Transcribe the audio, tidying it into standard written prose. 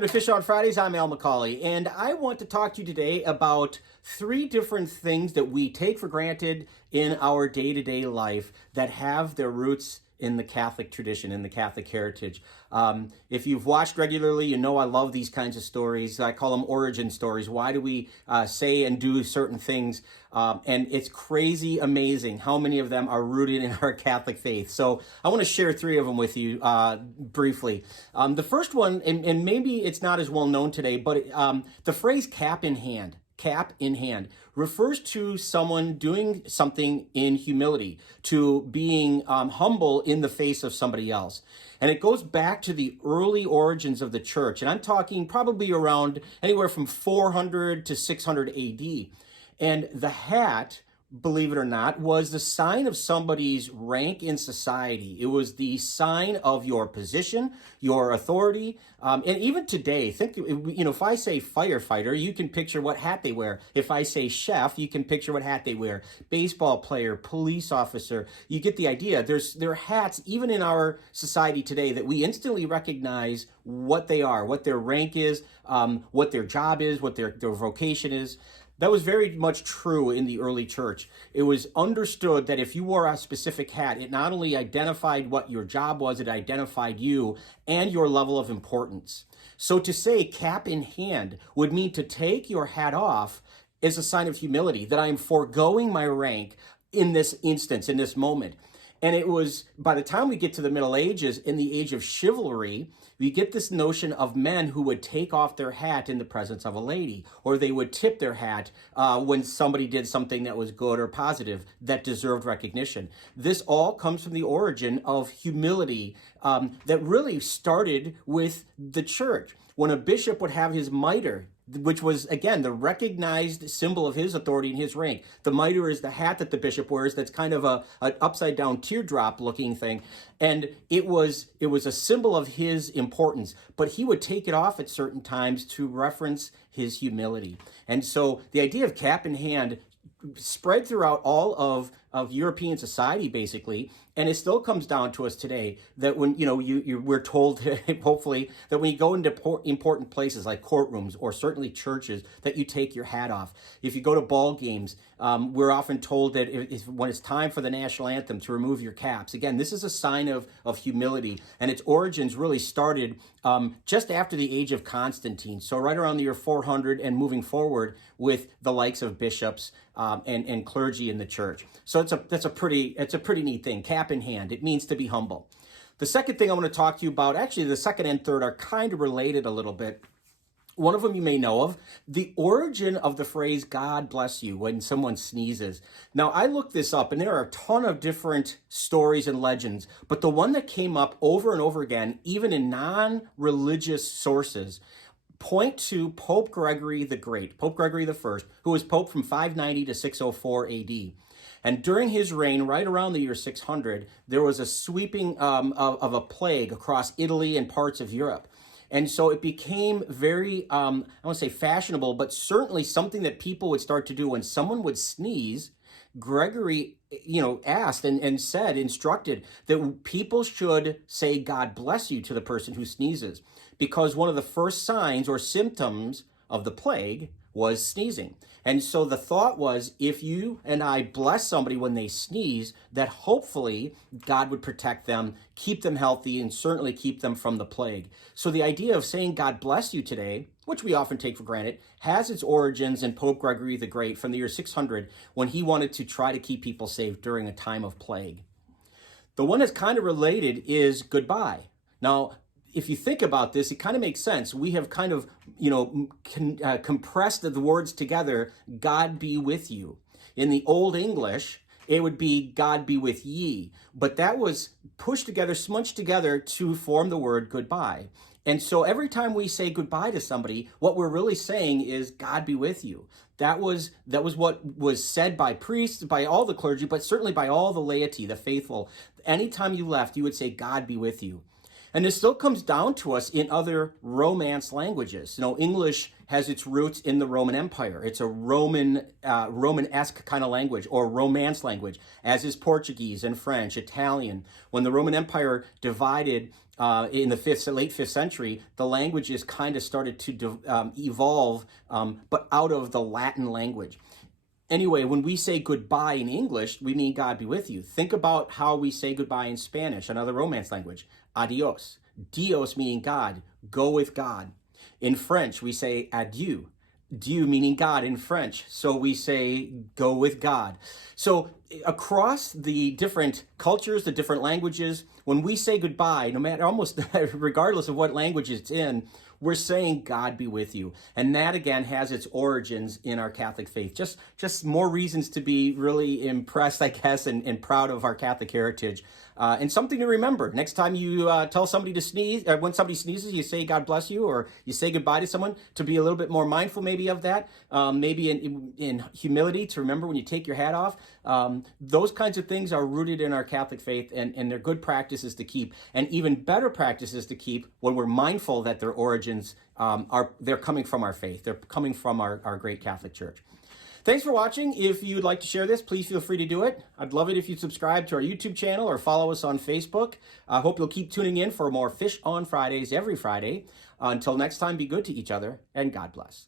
welcome to Fish on Fridays. I'm McCauley, and I want to talk to you today about 3 different things that we take for granted in our day-to-day life that have their roots in the Catholic tradition, in the Catholic heritage. If you've watched regularly, you know I love these kinds of stories. I call them origin stories. Why do we say and do certain things? And it's crazy amazing how many of them are rooted in our Catholic faith. So I want to share 3 of them with you briefly. The first one, and maybe it's not as well known today, but the phrase cap in hand refers to someone doing something in humility, to being humble in the face of somebody else. And it goes back to the early origins of the church. And I'm talking probably around anywhere from 400 to 600 AD. And the hat, believe it or not, was the sign of somebody's rank in society. It was the sign of your position, your authority. And even today, think, if I say firefighter, you can picture what hat they wear. If I say chef, you can picture what hat they wear. Baseball player, police officer, you get the idea. There are hats, even in our society today, that we instantly recognize what they are, what their rank is, what their job is, what their vocation is. That was very much true in the early church. It was understood that if you wore a specific hat, it not only identified what your job was, it identified you and your level of importance. So to say cap in hand would mean to take your hat off as a sign of humility, that I am foregoing my rank in this instance, in this moment. And it was, by the time we get to the Middle Ages, in the age of chivalry, we get this notion of men who would take off their hat in the presence of a lady, or they would tip their hat when somebody did something that was good or positive that deserved recognition. This all comes from the origin of humility that really started with the church. When a bishop would have his mitre, which was, again, the recognized symbol of his authority and his rank. The mitre is the hat that the bishop wears that's kind of an upside-down teardrop-looking thing. And it was a symbol of his importance. But he would take it off at certain times to reference his humility. And so the idea of cap in hand spread throughout all of European society, basically, and it still comes down to us today that when we're told, hopefully, that when you go into important places like courtrooms or certainly churches, that you take your hat off. If you go to ball games, we're often told that when it's time for the national anthem to remove your caps. Again, this is a sign of humility, and its origins really started just after the age of Constantine, so right around the year 400 and moving forward with the likes of bishops and clergy in the church. So it's a pretty neat thing. Cap in hand. It means to be humble. The second thing I want to talk to you about, actually the second and third are kind of related a little bit. One of them you may know of, the origin of the phrase God bless you when someone sneezes. Now, I looked this up, and there are a ton of different stories and legends, but the one that came up over and over again, even in non-religious sources, point to Pope Gregory the Great, Pope Gregory the First, who was Pope from 590 to 604 AD. And during his reign, right around the year 600, there was a sweeping of a plague across Italy and parts of Europe. And so it became very, I don't want to say fashionable, but certainly something that people would start to do when someone would sneeze. Gregory, asked and instructed that people should say, God bless you to the person who sneezes, because one of the first signs or symptoms of the plague was sneezing. And so the thought was, if you and I bless somebody when they sneeze, that hopefully God would protect them, keep them healthy, and certainly keep them from the plague. So the idea of saying God bless you today, which we often take for granted, has its origins in Pope Gregory the Great from the year 600, when he wanted to try to keep people safe during a time of plague. The one that's kind of related is goodbye. Now, if you think about this, it kind of makes sense. We have kind of, compressed the words together, God be with you. In the Old English, it would be God be with ye. But that was pushed together, smunched together to form the word goodbye. And so every time we say goodbye to somebody, what we're really saying is God be with you. That was what was said by priests, by all the clergy, but certainly by all the laity, the faithful. Anytime you left, you would say God be with you. And this still comes down to us in other Romance languages. English has its roots in the Roman Empire. It's a Roman-esque kind of language, or Romance language, as is Portuguese and French, Italian. When the Roman Empire divided in the late 5th century, the languages kind of started to evolve, but out of the Latin language. Anyway, when we say goodbye in English, we mean God be with you. Think about how we say goodbye in Spanish, another Romance language. Adios. Dios meaning God. Go with God. In French, we say adieu. Dieu meaning God in French. So we say go with God. So across the different cultures, the different languages, when we say goodbye, no matter almost regardless of what language it's in, we're saying God be with you. And that again has its origins in our Catholic faith. Just more reasons to be really impressed, I guess, and proud of our Catholic heritage. And something to remember. Next time you tell somebody to sneeze, or when somebody sneezes, you say God bless you, or you say goodbye to someone, to be a little bit more mindful maybe of that. Maybe in humility, to remember when you take your hat off. Those kinds of things are rooted in our Catholic faith, and they're good practices to keep, and even better practices to keep when we're mindful that their origins they're coming from our faith. They're coming from our great Catholic Church. Thanks for watching. If you'd like to share this, please feel free to do it. I'd love it if you subscribe to our YouTube channel or follow us on Facebook. I hope you'll keep tuning in for more Fish on Fridays every Friday. Until next time, be good to each other, and God bless.